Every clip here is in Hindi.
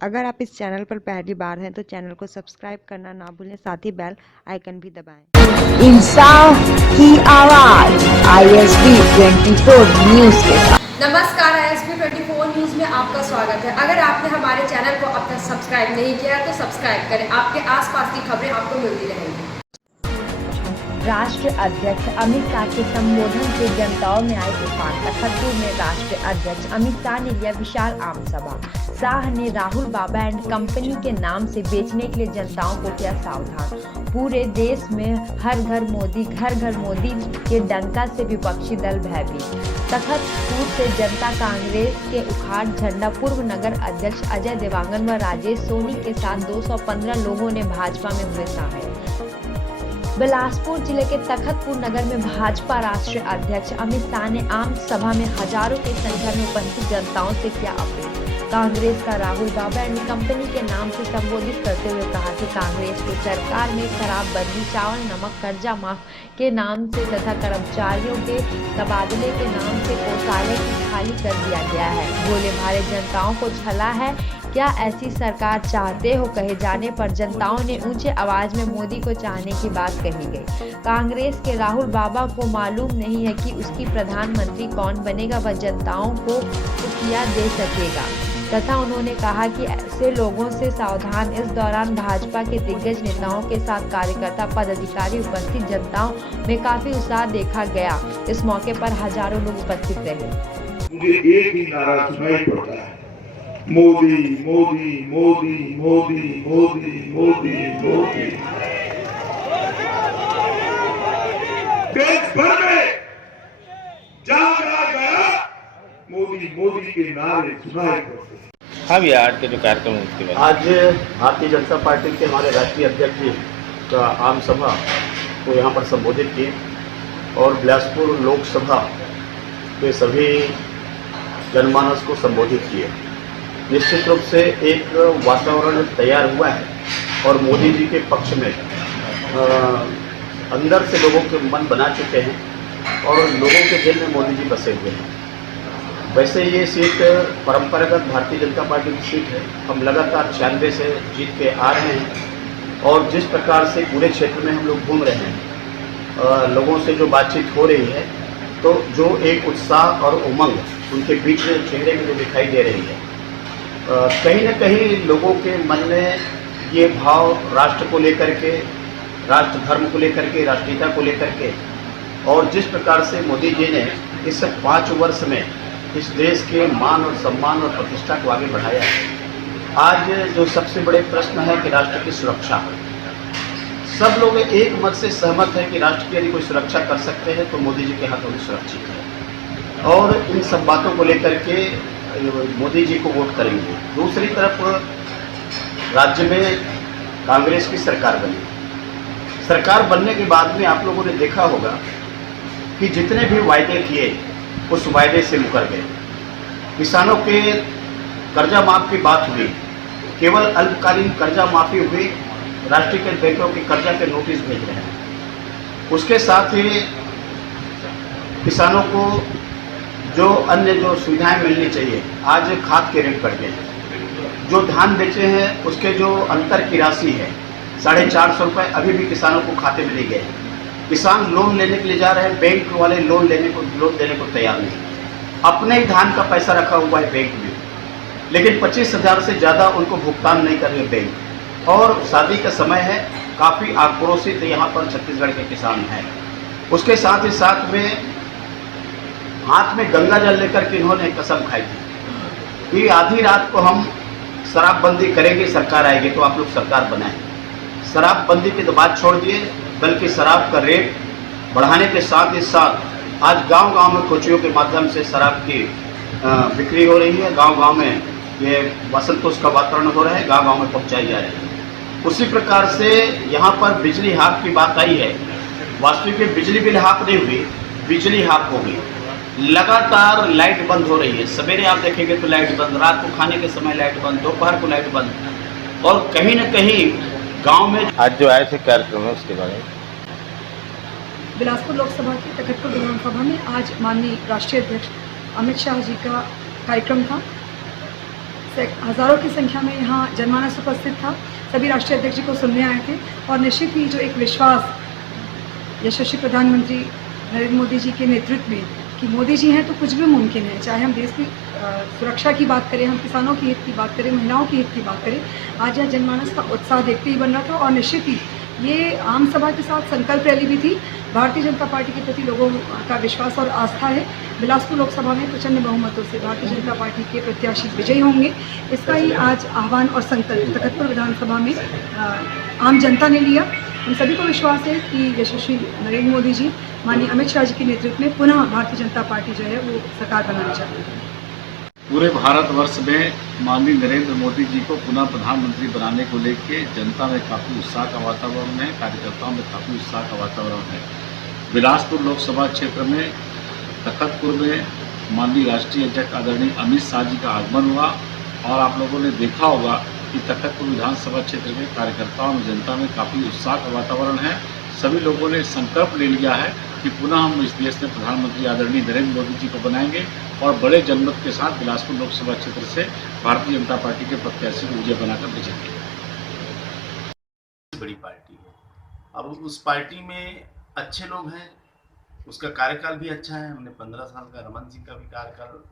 अगर आप इस चैनल पर पहली बार हैं तो चैनल को सब्सक्राइब करना ना भूलें, साथ ही बेल आइकन भी दबाएं। इंसाफ की आवाज ISB 24 न्यूज के साथ। नमस्कार, ISB 24 न्यूज में आपका स्वागत है। अगर आपने हमारे चैनल को अब तक सब्सक्राइब नहीं किया है तो सब्सक्राइब करें। आपके आसपास की खबरें आपको मिलती रहेंगी। राष्ट्रीय अध्यक्ष अमित शाह के संबोधन से जनताओं में आए तूफान। तखतपुर में राष्ट्रीय अध्यक्ष अमित शाह ने लिया विशाल आम सभा। शाह ने राहुल बाबा एंड कंपनी के नाम से बेचने के लिए जनताओं को किया सावधान। पूरे देश में हर घर मोदी के डंका से विपक्षी दल भयभीत। तखतपुर से जनता कांग्रेस के उखाड़ झंडा पूर्व नगर अध्यक्ष अजय देवांगन व राजेश सोनी के साथ 215 लोगों ने भाजपा में हुए शामिल। बिलासपुर जिले के तखतपुर नगर में भाजपा राष्ट्रीय अध्यक्ष अमित शाह ने आम सभा में हजारों की संख्या में उपस्थित जनताओं से किया अपील। कांग्रेस का राहुल बाबा एंड कंपनी के नाम से संबोधित करते हुए कहा कि कांग्रेस की सरकार में शराबबंदी, चावल, नमक, कर्जा माफ के नाम से तथा कर्मचारियों के तबादले के नाम से कोषालय की खाली कर दिया गया है। भोले भाले जनताओं को छला है, क्या ऐसी सरकार चाहते हो कहे जाने पर जनताओं ने ऊंचे आवाज में मोदी को चाहने की बात कही गई। कांग्रेस के राहुल बाबा को मालूम नहीं है कि उसकी प्रधानमंत्री कौन बनेगा, वह जनताओं को खुफिया दे सकेगा तथा उन्होंने कहा कि ऐसे लोगों से सावधान। इस दौरान भाजपा के दिग्गज नेताओं के साथ कार्यकर्ता पदाधिकारी उपस्थित जनताओं में काफी उत्साह देखा गया। इस मौके पर हजारों लोग उपस्थित रहे। मुझे एक ही नारा सुनाई पड़ता है, मोदी मोदी मोदी मोदी मोदी मोदी मोदी। देश भर में जहाँ गया मोदी मोदी के नारे सुनाई पड़ते। हाँ भैया, आज के जो कार्यक्रम है उसके बाद आज भारतीय जनता पार्टी के हमारे राष्ट्रीय अध्यक्ष जी का आम सभा को यहाँ पर संबोधित किए और बिलासपुर लोकसभा के सभी जनमानस को संबोधित किए। निश्चित रूप से एक वातावरण तैयार हुआ है और मोदी जी के पक्ष में अंदर से लोगों के मन बना चुके हैं और लोगों के दिल में मोदी जी बसे हुए हैं। वैसे ये सीट परंपरागत भारतीय जनता पार्टी की सीट है। हम लगातार 96 से जीत के आ रहे हैं और जिस प्रकार से पूरे क्षेत्र में हम लोग घूम रहे हैं, लोगों से जो बातचीत हो रही है तो जो एक उत्साह और उमंग उनके बीच में चेहरे में जो दिखाई दे रही है, कहीं न कहीं लोगों के मन में ये भाव राष्ट्र को लेकर के, राष्ट्र धर्म को लेकर के, राष्ट्रीयता को लेकर के और जिस प्रकार से मोदी जी ने इस 5 वर्ष में इस देश के मान और सम्मान और प्रतिष्ठा को आगे बढ़ाया है। आज जो सबसे बड़े प्रश्न है कि राष्ट्र की सुरक्षा। सब लोग एक मत से सहमत है कि राष्ट्र की यदि कोई सुरक्षा कर सकते हैं तो मोदी जी के हाथों में सुरक्षित है और इन सब बातों को लेकर के मोदी जी को वोट करेंगे। दूसरी तरफ राज्य में कांग्रेस की सरकार बनी। सरकार बनने के बाद में आप लोगों ने देखा होगा कि जितने भी वायदे किए उस वायदे से मुकर गए। किसानों के कर्जा माफ की बात हुई, केवल अल्पकालीन कर्जा माफी हुई, राष्ट्रीयकृत बैंकों के कर्जा के नोटिस भेज रहे हैं। उसके साथ ही किसानों को जो अन्य जो सुविधाएं मिलनी चाहिए, आज खाद के रेट बढ़ गए। जो धान बेचे हैं उसके जो अंतर की राशि है 450 रुपये अभी भी किसानों को खाते में नहीं गए। किसान लोन लेने के लिए जा रहे हैं, बैंक वाले लोन देने को तैयार नहीं। अपने ही धान का पैसा रखा हुआ है बैंक में, लेकिन 25,000 से ज़्यादा उनको भुगतान नहीं कर रहे बैंक। और शादी का समय है, काफ़ी आक्रोशित यहाँ पर छत्तीसगढ़ के किसान हैं। उसके साथ ही साथ में हाथ में गंगा जल लेकर के इन्होंने कसम खाई थी कि आधी रात को हम शराबबंदी करेंगे, सरकार आएगी तो आप लोग सरकार बनाएं। शराबबंदी की तो बात छोड़ दिए, बल्कि शराब का रेट बढ़ाने के साथ ही साथ आज गांव-गांव में कोचियों के माध्यम से शराब की बिक्री हो रही है। गांव-गांव में ये असंतोष का वातावरण हो रहा है, गांव-गांव में पहुंचाई जा रही है। उसी प्रकार से यहाँ पर बिजली हाफ की बात आई है। वास्तविक में बिजली बिल हाफ नहीं हुई, बिजली हाफ हो गई। लगातार लाइट बंद हो रही है। सवेरे आप देखेंगे तो लाइट बंद, रात को खाने के समय लाइट बंद, दोपहर को लाइट बंद। और कहीं न कहीं गांव में आज जो आए थे कार्यक्रम है उसके बारे में बिलासपुर लोकसभा की तखतपुर विधानसभा में आज माननीय राष्ट्रीय अध्यक्ष अमित शाह जी का कार्यक्रम था। हज़ारों की संख्या में यहाँ जनमानस उपस्थित था। सभी राष्ट्रीय अध्यक्ष जी को सुनने आए थे और निश्चित ही जो एक विश्वास यशस्वी प्रधानमंत्री नरेंद्र मोदी जी के नेतृत्व में कि मोदी जी हैं तो कुछ भी मुमकिन है, चाहे हम देश की सुरक्षा की बात करें, हम किसानों की हित की बात करें, महिलाओं की हित की बात करें। आज यह जनमानस का उत्साह देखते ही बन रहा था और निश्चित ही ये आम सभा के साथ संकल्प रैली भी थी। भारतीय जनता पार्टी के प्रति लोगों का विश्वास और आस्था है। बिलासपुर लोकसभा में प्रचंड बहुमतों से भारतीय जनता पार्टी के प्रत्याशी विजयी होंगे, इसका ही आज आह्वान और संकल्प तखतपुर विधानसभा में आम जनता ने लिया। हम सभी को विश्वास है कि यशस्वी नरेंद्र मोदी जी माननीय अमित शाह जी के नेतृत्व में पुनः भारतीय जनता पार्टी जो है वो सरकार बनाना चाहती है। पूरे भारतवर्ष में माननीय नरेंद्र मोदी जी को पुनः प्रधानमंत्री बनाने को लेकर जनता में काफ़ी उत्साह का वातावरण है, कार्यकर्ताओं में काफ़ी उत्साह का वातावरण है। बिलासपुर लोकसभा क्षेत्र में तखतपुर में माननीय राष्ट्रीय अध्यक्ष आदरणीय अमित शाह जी का आगमन हुआ और आप लोगों ने देखा होगा कि तखतपुर विधानसभा क्षेत्र के कार्यकर्ताओं में जनता में काफ़ी उत्साह का वातावरण है। सभी लोगों ने संकल्प ले लिया है कि पुनः हम इस देश में प्रधानमंत्री आदरणीय नरेंद्र मोदी जी को बनाएंगे और बड़े जनमत के साथ बिलासपुर लोकसभा क्षेत्र से भारतीय जनता पार्टी के प्रत्याशी को विजय बनाकर भेजेंगे। बड़ी पार्टी है, अब उस पार्टी में अच्छे लोग हैं, उसका कार्यकाल भी अच्छा है। हमने 15 साल का रमन सिंह का भी कार्यकाल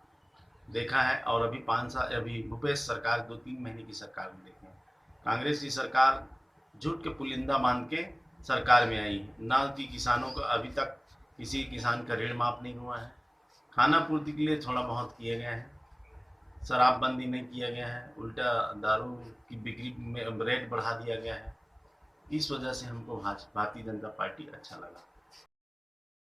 देखा है और अभी 5 साल अभी भूपेश सरकार 2-3 महीने की सरकार में देखे हैं। कांग्रेस की सरकार झूठ के पुलिंदा मान के सरकार में आई ना कि किसानों को अभी तक किसी किसान का ऋण माफ नहीं हुआ है। खाना पूर्ति के लिए थोड़ा बहुत किए गए हैं, शराबबंदी नहीं किया गया है, उल्टा दारू की बिक्री में रेट बढ़ा दिया गया है। इस वजह से हमको भारतीय जनता पार्टी अच्छा लगा।